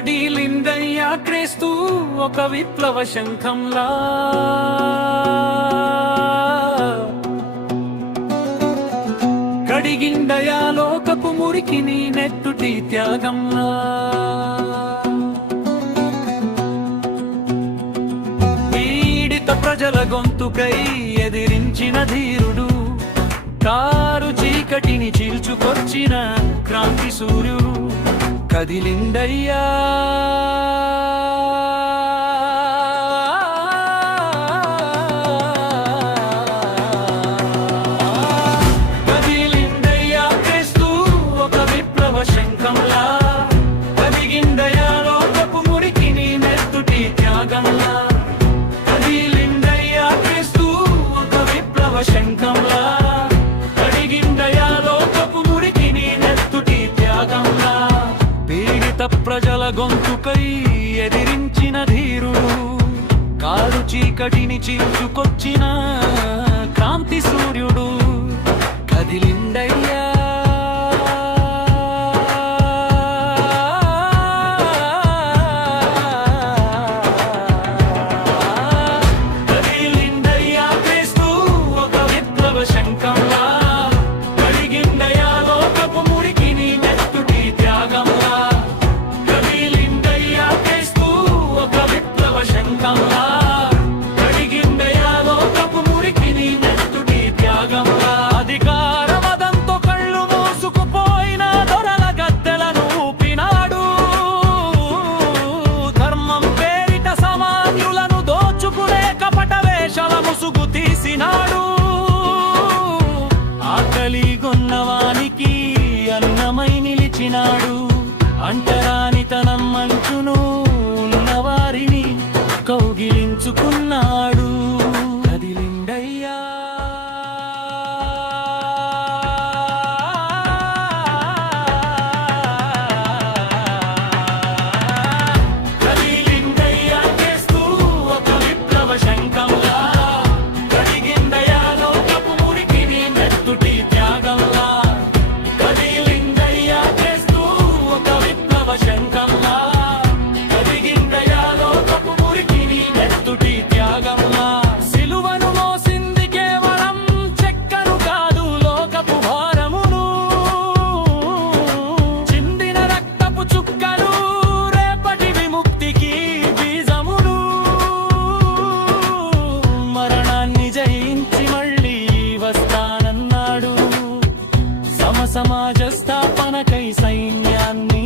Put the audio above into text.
కదిలిందయ్యా క్రీస్తు ఒక విప్లవ శంఖంలా, కడిగిందయా లోకపు మురికిని నెత్తుటి త్యాగంలా. పీడిత ప్రజల గొంతుకై ఎదిరించిన ధీరుడు, కారు చీకటిని చీల్చుకొచ్చిన క్రాంతి సూర్యుడు కదిలిందయ్యా. కదిలిందయ్యా క్రీస్తు ఒక విప్లవ శంఖంలా, కదిగిందయ్యా లోకపు మురికిని నెత్తుటి త్యాగంలా. కదిలిందయ్యా క్రీస్తు ఒక విప్లవ శంఖంలా, కడిగిందయ్యా లోకపు మురికిని నెత్తుటి త్యాగంలా. పీడిత ప్రజల గొంతుకై ఎదిరించిన ధీరుడు, కారు చీకటిని చీల్చుకొచ్చిన క్రాంతి సూర్యుడు కదిలిందయ్యా. కదిలిందయ్యా క్రీస్తు ఒక విప్లవ శంఖంలా, కడిగిందయ్యా లోకపు మురికిని నెత్తుటి త్యాగంలా. కదిలిందయ్యా క్రీస్తు ఒక విప్లవ శంఖంలా, కడిగిందయ్యా లోకపు మురికిని నెత్తుటి త్యాగంలా. అధికార మదంతో కళ్ళు మూసుకుపోయిన దొరల గద్దెలను ఊపినాడు, ధర్మం పేరిట సమాన్యులను దోచుకునే కపట వేషల ముసుగు తీసినాడు. ఆకలి గొన్నవానికి అన్నమై నిలిచినాడు, అంటరానితనం మంచును ఉన్నవారిని కౌగిలించుకున్నాడు కదిలిందయ్యా. కదిలిందయ్యా క్రీస్తు ఒక విప్లవ శంఖంలా, కడిగిందయ్యా లోకపు మురికిని నెత్తుటి త్యాగంలా. కదిలిందయ్యా క్రీస్తు ఒక విప్లవ శంఖంలా, కడిగిందయ్యా లోకపు మురికిని నెత్తుటి త్యాగంలా. సిలువను మోసింది కేవలం చెక్కను కాదు లోకపు భారమును, చిందిన రక్తపు చుక్కలు రేపటి విముక్తికి బీజమును. మరణాన్ని జయించి మళ్ళీ వస్తానన్నాడు, సమాజ స్థాపనకై సైన్యాన్ని